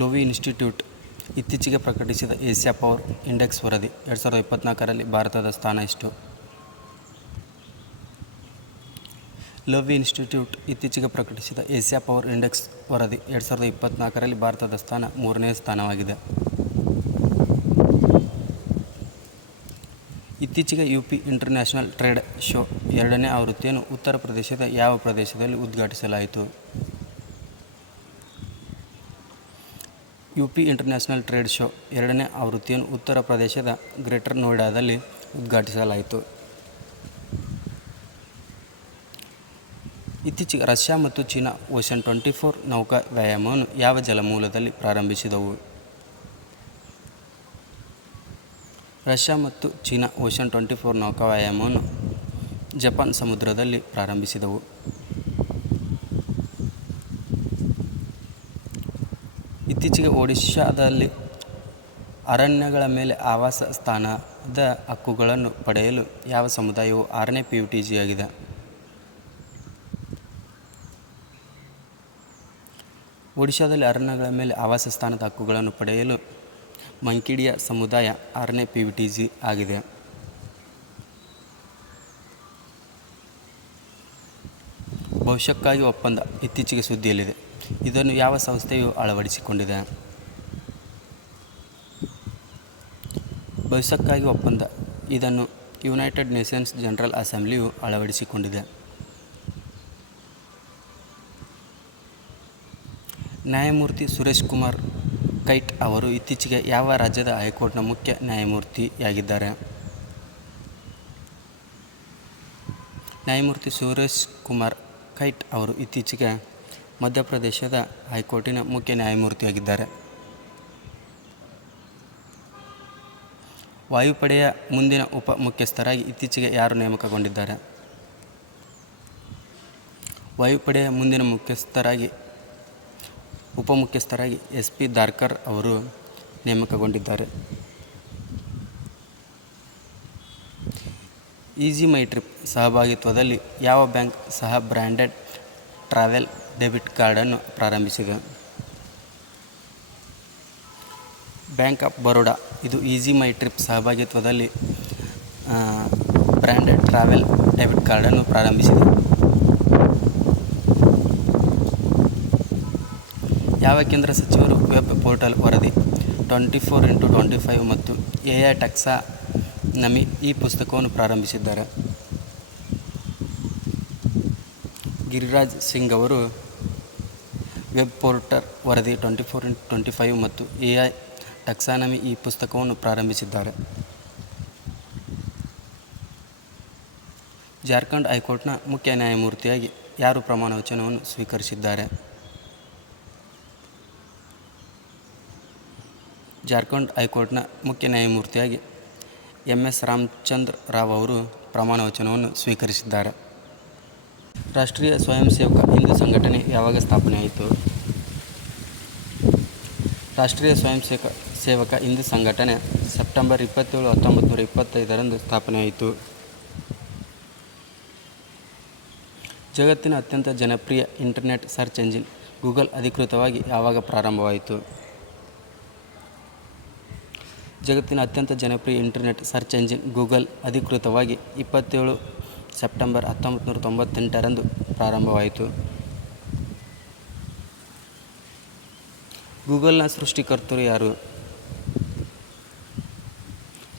ಲೋವಿ institute ಇತ್ತೀಚೆಗೆ ಪ್ರಕಟಿಸಿದ Asia power index ವರದಿ ಎರಡು ಸಾವಿರದ ಇಪ್ಪತ್ತ್ನಾಲ್ಕರಲ್ಲಿ ಭಾರತದ ಸ್ಥಾನ ಎಷ್ಟು ಲೋವಿ ಇನ್ಸ್ಟಿಟ್ಯೂಟ್ ಇತ್ತೀಚೆಗೆ ಪ್ರಕಟಿಸಿದ ಏಷ್ಯಾ ಪವರ್ ಇಂಡೆಕ್ಸ್ ವರದಿ ಎರಡು ಸಾವಿರದ ಇಪ್ಪತ್ತ್ನಾಲ್ಕರಲ್ಲಿ ಭಾರತದ ಸ್ಥಾನ ಮೂರನೇ ಸ್ಥಾನವಾಗಿದೆ. ಇತ್ತೀಚೆಗೆ U P international trade show ಎರಡನೇ ಆವೃತ್ತಿಯನ್ನು ಉತ್ತರ ಪ್ರದೇಶದ ಯಾವ ಪ್ರದೇಶದಲ್ಲಿ ಉದ್ಘಾಟಿಸಲಾಯಿತು? U P international trade show ಎರಡನೇ ಆವೃತ್ತಿಯನ್ನು ಉತ್ತರ ಪ್ರದೇಶದ ಗ್ರೇಟರ್ ನೋಯ್ಡಾದಲ್ಲಿ ಉದ್ಘಾಟಿಸಲಾಯಿತು. ಇತ್ತೀಚೆಗೆ ರಷ್ಯಾ ಮತ್ತು ಚೀನಾ ಓಷನ್ ಟ್ವೆಂಟಿ ಫೋರ್ ನೌಕಾ ವ್ಯಾಯಾಮವನ್ನು ಯಾವ ಜಲಮೂಲದಲ್ಲಿ ಪ್ರಾರಂಭಿಸಿದವು? ರಷ್ಯಾ ಮತ್ತು ಚೀನಾ ಓಷನ್ ಟ್ವೆಂಟಿ ಫೋರ್ ನೌಕಾ ವ್ಯಾಯಾಮವನ್ನು ಜಪಾನ್ ಸಮುದ್ರದಲ್ಲಿ ಪ್ರಾರಂಭಿಸಿದವು. ಇತ್ತೀಚೆಗೆ ಒಡಿಶಾದಲ್ಲಿ ಅರಣ್ಯಗಳ ಮೇಲೆ ಆವಾಸ ಸ್ಥಾನದ ಹಕ್ಕುಗಳನ್ನು ಪಡೆಯಲು ಯಾವ ಸಮುದಾಯವು ಆರನೇ ಪಿ ಯು ಟಿ ಜಿಯಾಗಿದೆ ಒಡಿಶಾದಲ್ಲಿ ಅರಣ್ಯಗಳ ಮೇಲೆ ಆವಾಸ ಸ್ಥಾನದ ಹಕ್ಕುಗಳನ್ನು ಪಡೆಯಲು ಮಂಕಿಡಿಯ ಸಮುದಾಯ ಆರನೇ ಪಿ ವಿ ಟಿ ಜಿ ಆಗಿದೆ. ಭವಿಷ್ಯಕ್ಕಾಗಿ ಒಪ್ಪಂದ ಇತ್ತೀಚೆಗೆ ಸುದ್ದಿಯಲ್ಲಿದೆ. ಇದನ್ನು ಯಾವ ಸಂಸ್ಥೆಯು ಅಳವಡಿಸಿಕೊಂಡಿದೆ? ಭವಿಷ್ಯಕ್ಕಾಗಿ ಒಪ್ಪಂದ. ಇದನ್ನು ಯುನೈಟೆಡ್ ನೇಷನ್ಸ್ ಜನರಲ್ ಅಸೆಂಬ್ಲಿಯು ಅಳವಡಿಸಿಕೊಂಡಿದೆ. ನ್ಯಾಯಮೂರ್ತಿ ಸುರೇಶ್ ಕುಮಾರ್ ಕೈಟ್ ಅವರು ಇತ್ತೀಚೆಗೆ ಯಾವ ರಾಜ್ಯದ ಹೈಕೋರ್ಟ್ನ ಮುಖ್ಯ ನ್ಯಾಯಮೂರ್ತಿಯಾಗಿದ್ದಾರೆ? ನ್ಯಾಯಮೂರ್ತಿ ಸುರೇಶ್ ಕುಮಾರ್ ಕೈಟ್ ಅವರು ಇತ್ತೀಚೆಗೆ ಮಧ್ಯಪ್ರದೇಶದ ಹೈಕೋರ್ಟಿನ ಮುಖ್ಯ ನ್ಯಾಯಮೂರ್ತಿಯಾಗಿದ್ದಾರೆ. ವಾಯುಪಡೆಯ ಮುಂದಿನ ಉಪ ಮುಖ್ಯಸ್ಥರಾಗಿ ಇತ್ತೀಚೆಗೆ ಯಾರು ನೇಮಕಗೊಂಡಿದ್ದಾರೆ? ವಾಯುಪಡೆಯ ಮುಂದಿನ ಮುಖ್ಯಸ್ಥರಾಗಿ ಉಪಮುಖ್ಯಸ್ಥರಾಗಿ ಎಸ್ ಪಿ ದಾರ್ಕರ್ ಅವರು ನೇಮಕಗೊಂಡಿದ್ದಾರೆ. ಈಜಿ ಮೈ ಟ್ರಿಪ್ ಸಹಭಾಗಿತ್ವದಲ್ಲಿ ಯಾವ ಬ್ಯಾಂಕ್ ಸಹ ಬ್ರ್ಯಾಂಡೆಡ್ ಟ್ರಾವೆಲ್ ಡೆಬಿಟ್ ಕಾರ್ಡನ್ನು ಪ್ರಾರಂಭಿಸಿದೆ. ಬ್ಯಾಂಕ್ ಆಫ್ ಬರೋಡಾ, ಇದು ಈಸಿ ಮೈ ಟ್ರಿಪ್ ಸಹಭಾಗಿತ್ವದಲ್ಲಿ ಬ್ರ್ಯಾಂಡೆಡ್ ಟ್ರಾವೆಲ್ ಡೆಬಿಟ್ ಕಾರ್ಡನ್ನು ಪ್ರಾರಂಭಿಸಿದೆ. ಯಾವ ಕೇಂದ್ರ ಸಚಿವರು ವೆಬ್ ಪೋರ್ಟಲ್ ವರದಿ twenty four into twenty five ಮತ್ತು ಎ ಐ ಟಕ್ಸಾ ನಮಿ ಈ ಪುಸ್ತಕವನ್ನು ಪ್ರಾರಂಭಿಸಿದ್ದಾರೆ. ಗಿರಿರಾಜ್ ಸಿಂಗ್ ಅವರು ವೆಬ್ ಪೋರ್ಟರ್ ವರದಿ twenty four into twenty five ಮತ್ತು ಎ ಐ ಟಕ್ಸಾನಮಿ ಈ ಪುಸ್ತಕವನ್ನು ಪ್ರಾರಂಭಿಸಿದ್ದಾರೆ. ಜಾರ್ಖಂಡ್ ಹೈಕೋರ್ಟ್ನ ಮುಖ್ಯ ನ್ಯಾಯಮೂರ್ತಿಯಾಗಿ ಯಾರು ಪ್ರಮಾಣ ವಚನವನ್ನು ಸ್ವೀಕರಿಸಿದ್ದಾರೆ? ಜಾರ್ಖಂಡ್ ಹೈಕೋರ್ಟ್ನ ಮುಖ್ಯ ನ್ಯಾಯಮೂರ್ತಿಯಾಗಿ ಎಂ ಎಸ್ ರಾಮಚಂದ್ರ ರಾವ್ ಅವರು ಪ್ರಮಾಣ ವಚನವನ್ನು ಸ್ವೀಕರಿಸಿದ್ದಾರೆ. ರಾಷ್ಟ್ರೀಯ ಸ್ವಯಂ ಸೇವಕ ಹಿಂದೂ ಸಂಘಟನೆ ಯಾವಾಗ ಸ್ಥಾಪನೆಯಾಯಿತು ರಾಷ್ಟ್ರೀಯ ಸ್ವಯಂ ಸೇವಕ ಸೇವಕ ಹಿಂದೂ ಸಂಘಟನೆ ಸೆಪ್ಟೆಂಬರ್ ಇಪ್ಪತ್ತೇಳು ಹತ್ತೊಂಬತ್ತು ನೂರ ಇಪ್ಪತ್ತೈದರಂದು ಸ್ಥಾಪನೆಯಾಯಿತು ಜಗತ್ತಿನ ಅತ್ಯಂತ ಜನಪ್ರಿಯ ಇಂಟರ್ನೆಟ್ ಸರ್ಚ್ ಎಂಜಿನ್ ಗೂಗಲ್ ಅಧಿಕೃತವಾಗಿ ಯಾವಾಗ ಪ್ರಾರಂಭವಾಯಿತು? ಜಗತ್ತಿನ ಅತ್ಯಂತ ಜನಪ್ರಿಯ ಇಂಟರ್ನೆಟ್ ಸರ್ಚ್ ಎಂಜಿನ್ ಗೂಗಲ್ ಅಧಿಕೃತವಾಗಿ ಇಪ್ಪತ್ತೇಳು ಸೆಪ್ಟೆಂಬರ್ ಹತ್ತೊಂಬತ್ತು ನೂರ ತೊಂಬತ್ತೆಂಟರಂದು ಪ್ರಾರಂಭವಾಯಿತು. ಗೂಗಲ್ನ ಸೃಷ್ಟಿಕರ್ತರು ಯಾರು?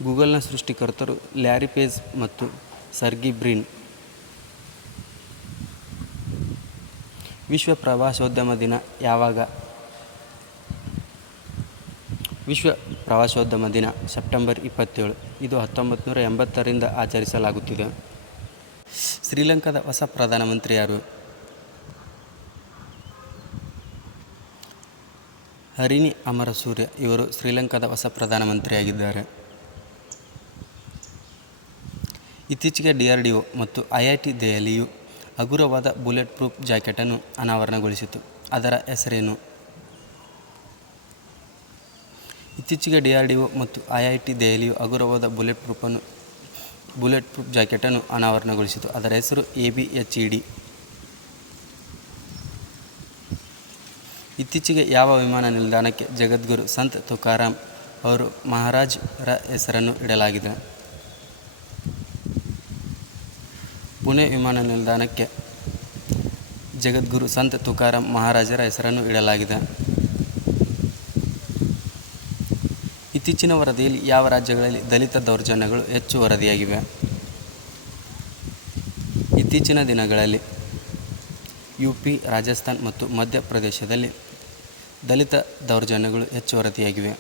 ಗೂಗಲ್ನ ಸೃಷ್ಟಿಕರ್ತರು ಲ್ಯಾರಿ ಪೇಜ್ ಮತ್ತು ಸರ್ಗಿ ಬ್ರಿನ್. ವಿಶ್ವ ಪ್ರವಾಸೋದ್ಯಮ ದಿನ ಯಾವಾಗ? ವಿಶ್ವ ಪ್ರವಾಸೋದ್ಯಮ ದಿನ ಸೆಪ್ಟೆಂಬರ್ ಇಪ್ಪತ್ತೇಳು. ಇದು ಹತ್ತೊಂಬತ್ತು ನೂರ ಎಂಬತ್ತರಿಂದ ಆಚರಿಸಲಾಗುತ್ತಿದೆ. ಶ್ರೀಲಂಕಾದ ಹೊಸ ಪ್ರಧಾನಮಂತ್ರಿ ಯಾರು? ಹರಿಣಿ ಅಮರಸೂರ್ಯ. ಇವರು ಶ್ರೀಲಂಕಾದ ಹೊಸ ಪ್ರಧಾನಮಂತ್ರಿಯಾಗಿದ್ದಾರೆ. ಇತ್ತೀಚೆಗೆ ಡಿ ಆರ್ ಮತ್ತು ಐ ಐ ಟಿ ದೆಹಲಿಯು ಹಗುರವಾದ ಬುಲೆಟ್ ಪ್ರೂಫ್ ಜಾಕೆಟನ್ನು ಅನಾವರಣಗೊಳಿಸಿತು ಅದರ ಹೆಸರೇನು? ಇತ್ತೀಚೆಗೆ ಡಿ ಆರ್ ಡಿ ಒ ಮತ್ತು ಐ ಐ ಟಿ ದೆಹಲಿಯು ಹಗುರವಾದ ಬುಲೆಟ್ ಪ್ರೂಫನ್ನು ಬುಲೆಟ್ ಪ್ರೂಫ್ ಜಾಕೆಟನ್ನು ಅನಾವರಣಗೊಳಿಸಿತು. ಅದರ ಹೆಸರು A B H E D. ಇತ್ತೀಚೆಗೆ ಯಾವ ವಿಮಾನ ನಿಲ್ದಾಣಕ್ಕೆ ಜಗದ್ಗುರು ಸಂತ್ ತುಕಾರಾಮ್ ಅವರು ಮಹಾರಾಜ್ರ ಹೆಸರನ್ನು ಇಡಲಾಗಿದೆ? ಪುಣೆ ವಿಮಾನ ನಿಲ್ದಾಣಕ್ಕೆ ಜಗದ್ಗುರು ಸಂತ್ ತುಕಾರಾಮ್ ಮಹಾರಾಜರ ಹೆಸರನ್ನು ಇಡಲಾಗಿದೆ. ಇತ್ತೀಚಿನ ವರದಿಯಲ್ಲಿ ಯಾವ ರಾಜ್ಯಗಳಲ್ಲಿ ದಲಿತ ದೌರ್ಜನ್ಯಗಳು ಹೆಚ್ಚು ವರದಿಯಾಗಿವೆ? ಇತ್ತೀಚಿನ ದಿನಗಳಲ್ಲಿ ಯು ಪಿ ರಾಜಸ್ಥಾನ್ ಮತ್ತು ಮಧ್ಯಪ್ರದೇಶದಲ್ಲಿ ದಲಿತ ದೌರ್ಜನ್ಯಗಳು ಹೆಚ್ಚು ವರದಿಯಾಗಿವೆ.